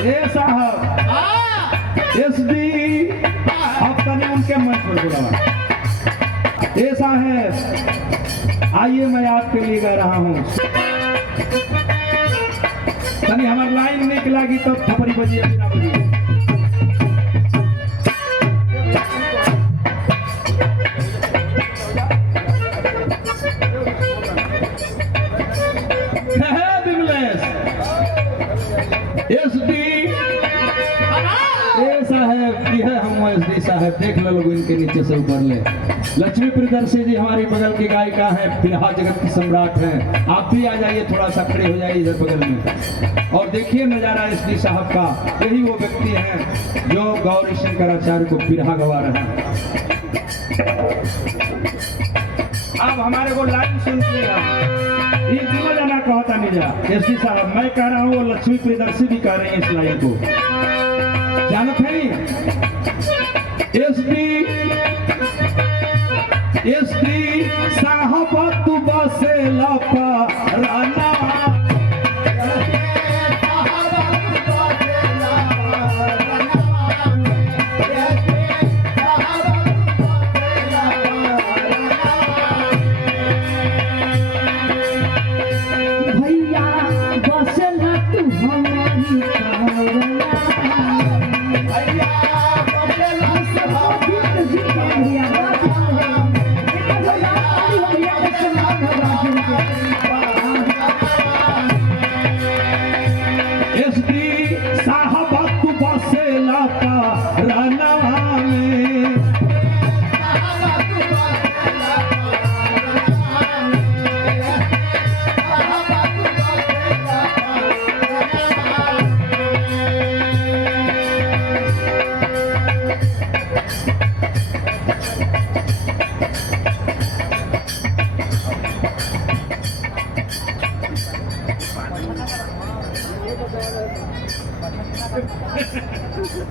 ए साहब एसडी अब तने उनके मन पर बुलावा। ए साहब आइए मैं आपके लिए गा रहा हूँ। तनी हमार लाइन नहीं लगी तो थपड़ी बजी बिना बजी। साहब देख लो लोग इनके नीचे से ऊपर ले। लक्ष्मी प्रियदर्शी जी हमारी बगल की गायिका है, बिरहा जगत की सम्राट हैं। आप भी आ जाइए, थोड़ा सा खड़े हो जाइए इधर बगल में और देखिए नजारा एसडी साहब का। यही वो व्यक्ति हैं जो गौरी शंकराचार्य को बिरहा गवा रहे हैं। अब हमारे को लाइन सुनते ये दोनों जना कहता नहीं जा। एसडी साहब मैं कह रहा हूँ, वो लक्ष्मी प्रियदर्शी भी कह रहे हैं इस लाइन को। जानत है एसडी साहब तू बसे लापा राना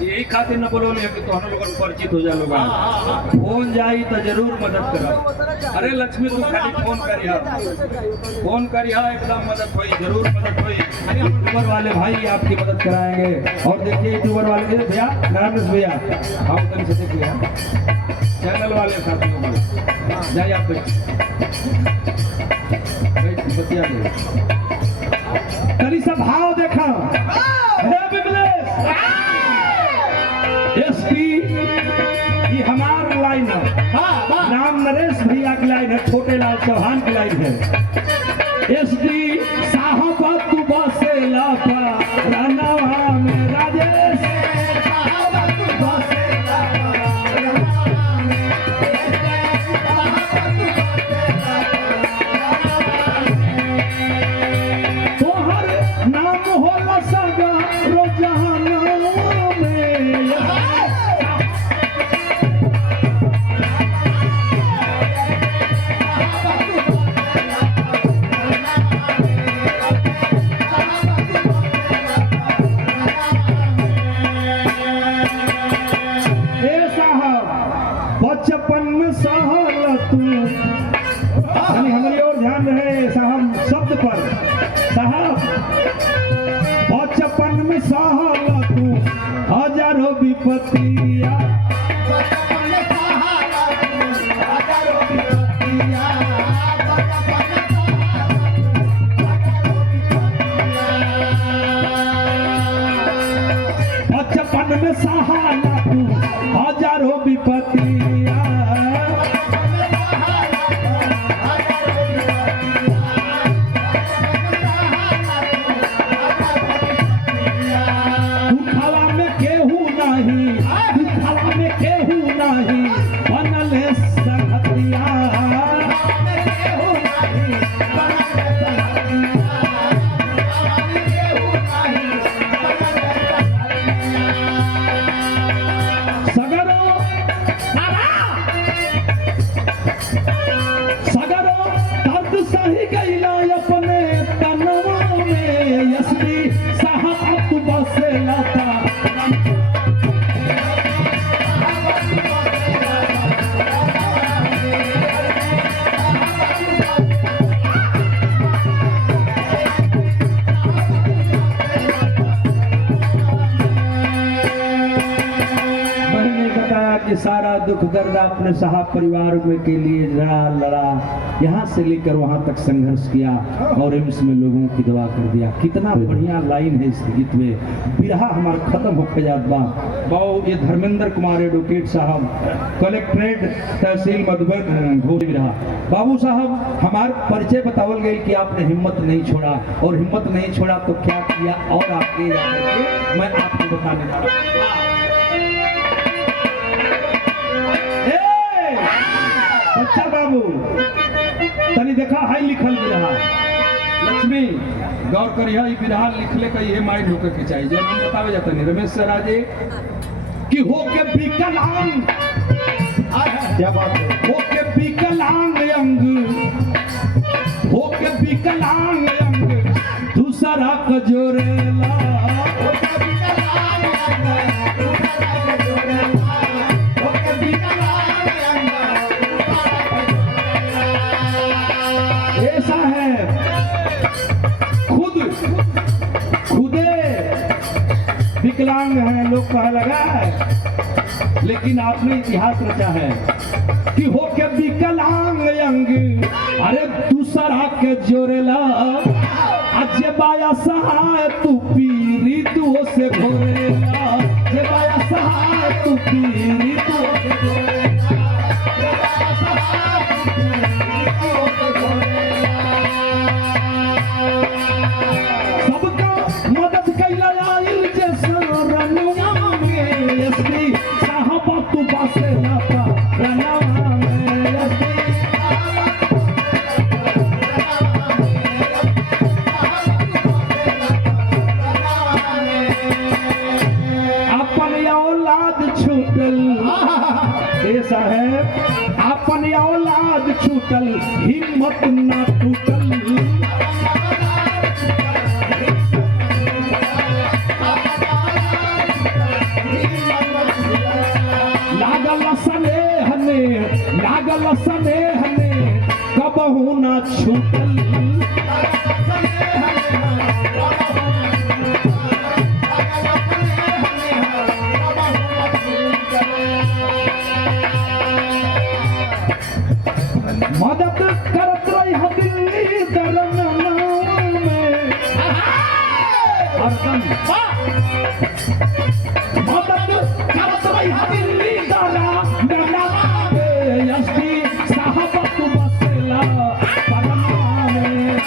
यही खातिर न बोलो कि तो हम लोग परिचित हो जा लोग। फोन जाई तो जरूर मदद करा। अरे लक्ष्मी तू खाली फोन करिया एकदम मदद हुई, जरूर मदद हुई। यूट्यूबर वाले भाई आपकी मदद कराएंगे। और देखिए यूट्यूबर वाले भैया नारायण भैया हाँ उधर से देखिए चैनल वाले साथियों जाइए आप बतिया कली सा भाव देखा। ये हमार लाइन है, राम नरेश भैया की लाइन है, छोटे लाल चौहान की लाइन है। एसडी साहब तू बसे लापा रानावा में राजेश साहब तू बसे लापा रानावा में तोहर नाम होला सगा रोजाना बचपन में सहल तू हमारी और ध्यान रहे साहब शब्द पर। साहब बचपन में सहल तू हजारों विपत्तियां बचपन में सहारा तू हजारों विपत्तियां दुखवा में केहू नहीं बनल है संगतिया ये सारा दुख दर्द आपने साहब परिवार में के लिए लड़ा, यहाँ से लेकर वहाँ तक संघर्ष किया और एम्स में लोगों की दवा कर दिया। कितना बढ़िया लाइन है इस गीत में। बिरहा हमारा खत्म हो जात बा। बाबू ये धर्मेंद्र कुमार एडवोकेट साहब, कलेक्ट्रेट तहसील मधुबन घोष बिरहा। बाबू साहब हमार परिचय बतावल गई कि आपने हिम्मत नहीं छोड़ा, और हिम्मत नहीं छोड़ा तो क्या किया और आपके मैं आपको बताने जा रहा हूँ। बच्चा बाबू तनी देखा हाई लिखल बिरहा। लक्ष्मी गौर करिए, ये बिरहा लिखले का ये माइंड होकर के चाहिए जो हम बतावे जाता नहीं। रमेश सर आजे कि हो के विकलांग, क्या बात है, हो के विकलांग अंग, हो के विकलांग अंग दूसरा कजोरेला, ऐसा है खुदे विकलांग है लोग कह लगा है, लेकिन आपने इतिहास रचा है कि हो के विकलांग अंग अरे दूसरा के जोरेला, अजय बाया सहाय तू पीरी तू से घोरेला, जे बाया सहाय तू पीरी तू से घोरेला, सबका मदद कैला आइल जे सरनुआ में, एसपी साहब तू बासे लाता रनवा में, अपन औलाद छूटल, ऐसा है अपन औलाद छूटल हिम्मत ना टूटल, लागल स्नेह में कबहू ना छूटल, मदद करत रही दिल्ली दरना में, मदद करत रही दिल्ली दरना में, एसपी साहब तू बसेला परमा में,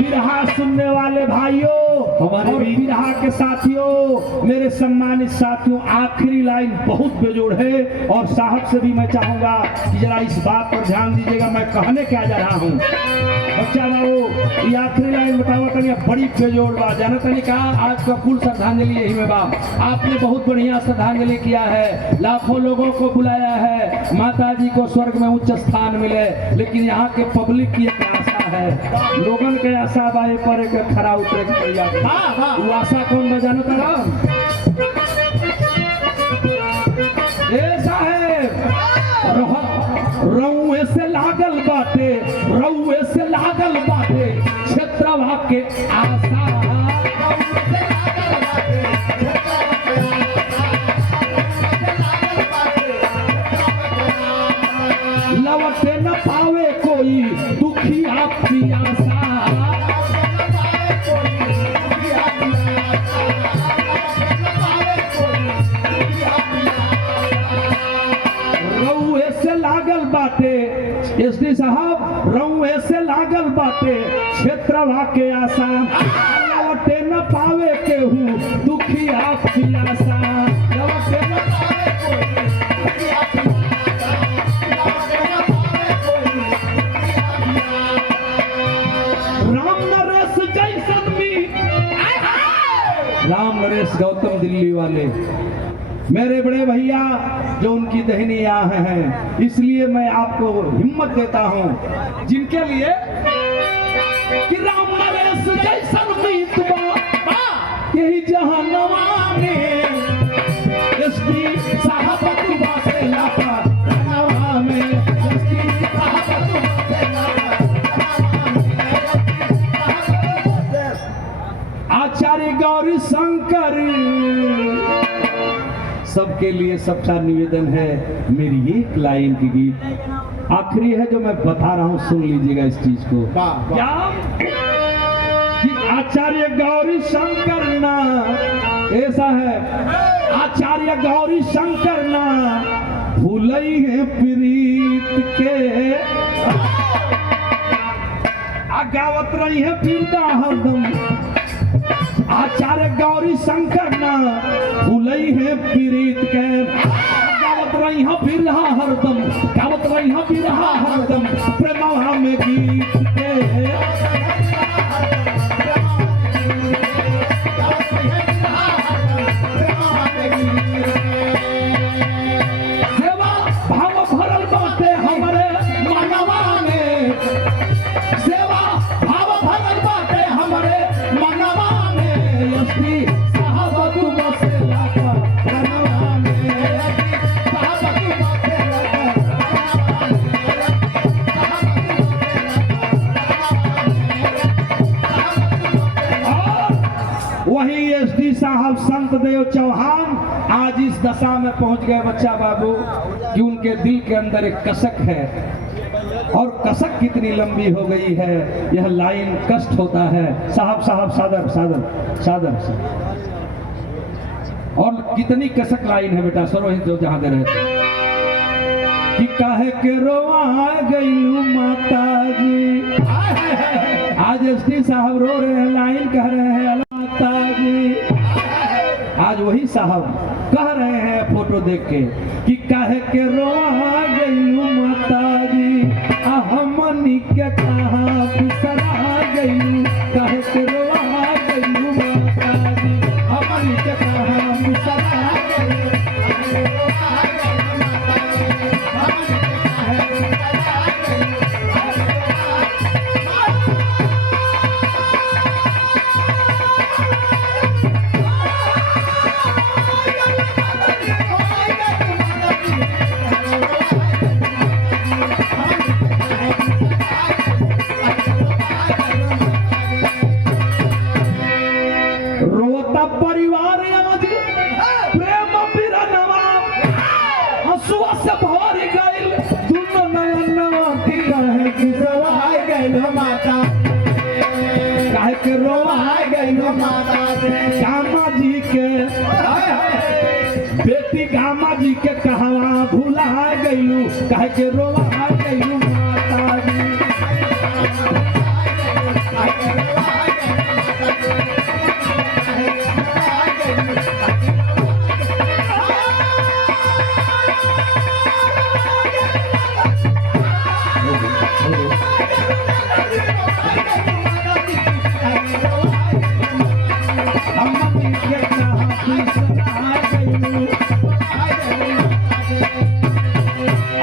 बिरहा सुनने वाले भाइयों और बिरहा के साथियों, मेरे सम्मानित साथियों, आखिरी लाइन बहुत बेजोड़ है और साहब से भी मैं चाहूंगा कि जरा इस बात पर ध्यान दीजिएगा मैं कहने क्या जा रहा हूँ। बच्चा बाबू ये आखिरी लाइन बताओ तनी बड़ी बेजोड़ बा, जाना तनी कहा आज का कुल श्रद्धांजलि यही में बा। आपने बहुत बढ़िया श्रद्धांजलि किया है, लाखों लोगों को बुलाया है, माता जी को स्वर्ग में उच्च स्थान मिले, लेकिन यहाँ के पब्लिक की एक आशा है, लोगन के आशा बाए पर एक खरा उतरे के तैयार। वो आशा कौन बजाना था? ऐसा है रउए से लागल बाटे, रउए से लागल बाटे क्षेत्रवा के आशा, लौटे न पावे कोई दुखिया पियासा, रउए से लागल बाटे एसडी साहब, रउए से लागल बाटे क्षेत्रवा के आशा, लौटे न पावे केहू दुखिया पियासा, लौटे न पावे कोई दुखिया पियासा, लौटे न पावे कोई दुखिया पियासा। राम नरेश जैसन भी, राम नरेश गौतम दिल्ली वाले मेरे बड़े भैया जो उनकी दहनी आह हैं, इसलिए मैं आपको हिम्मत देता हूं जिनके लिए कि राम नरेश जैसन मीतबा यही जहानवा में, एसपी साहब तू बासे लाता रनवा में, एसपी साहब तू बासे लाता रनवा में। शंकर। सबके लिए सबका निवेदन है, मेरी एक लाइन की गीत आखिरी है जो मैं बता रहा हूं, सुन लीजिएगा इस चीज को। क्या कि आचार्य गौरी शंकर ना, ऐसा है आचार्य गौरी शंकर ना भूलई है प्रीत के, गावत रही है पीरदा हरदम। आचार्य गौरी शंकर ना भूलई है प्रीत के, गावत रही है बिरहा हरदम, गावत रही है बिरहा हरदम प्रेमवा में गीत के। वही एसडी साहब संत देव चौहान आज इस दशा में पहुंच गए बच्चा बाबू कि उनके दिल के अंदर एक कसक है, और कसक कितनी लंबी हो गई है, यह लाइन कष्ट होता है। साहब साहब सादर सादर सादर सादर। और कितनी कसक लाइन है बेटा, सरोहित जो जहां दे रहे कि काहे के रोआ गईलू माता जी। आज एसडी साहब रो रहे हैं, लाइन कह रहे हैं माता जी। आज वही साहब कह रहे हैं फोटो देख के कि काहे के रोआ गईलू माता जी, हमनी के कहा बिसरा गईलू, काहे के रोआ गईलू माता जी, हमनी के कहा बिसरा गईलू। परिवार प्रेम बिरनवा हंसुआ से भर गइल, दुनो नयनवा की कहे कि रोवाए गइल माता, काहे के रोवाए गइल माता से। गामा जी के बेटी गामा जी के कहवा भूला गइलू, काहे के रोवाए गइलू माता जी।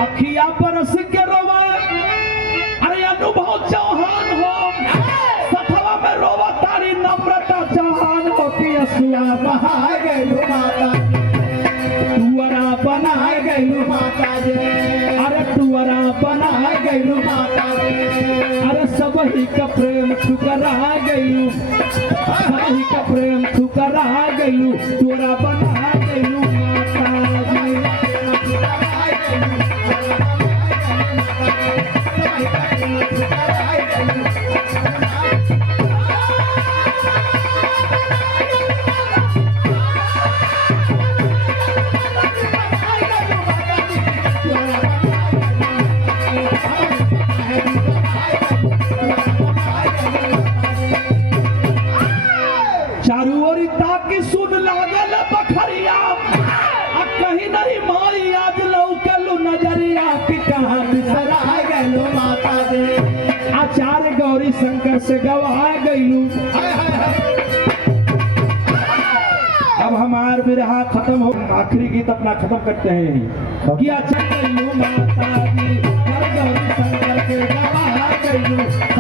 अखिया बरस के रोवा, अरे अनुभव चौहान हो, सथवा में रोवा तारी नम्रता चौहान हो कि असुआ बहा गइलू माता, टुअरा बना गइलू माता जे, अरे टुअरा बना गइलू माता जे, अरे सबही का प्रेम ठुकरा गइलू, सबही का प्रेम ठुकरा गइलू, टुअरा बना गइलू माता जी। चारू ओरी ताकि सुन लागल बखरिया, कहीं नहीं माई आज लौकलू नजरिया कि कहाँ बिसरा गइलू माता जी। आचार्य गौरी शंकर से गवा गइलू। अब हमार बिरहा खत्म हो, आखिरी गीत अपना खत्म करते हैं कि आचार्य गइलू माता जी, गौरी शंकर के गवा गइलू।